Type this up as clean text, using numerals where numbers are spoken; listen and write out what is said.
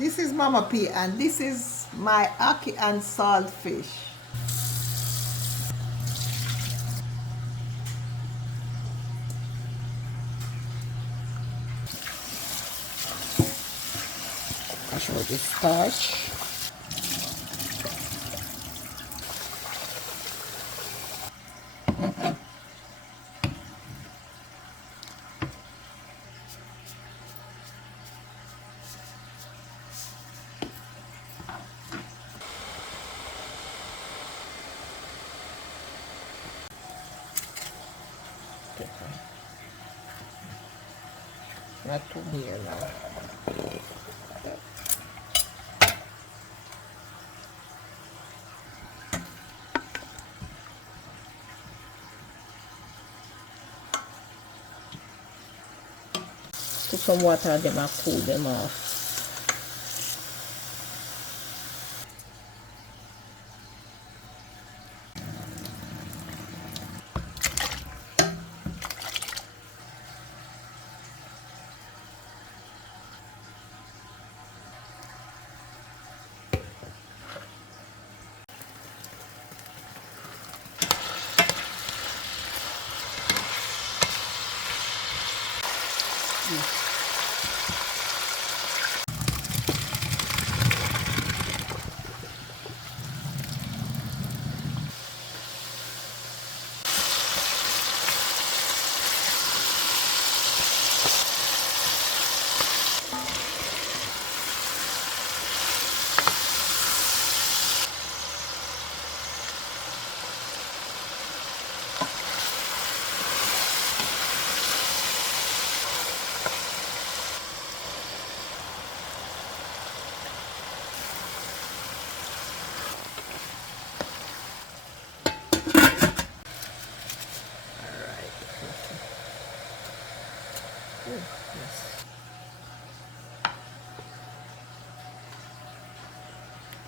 This is Mama P, and this is my ackee and saltfish. I show the starch. Not too near now. Put some water on them and cool them off. Yes.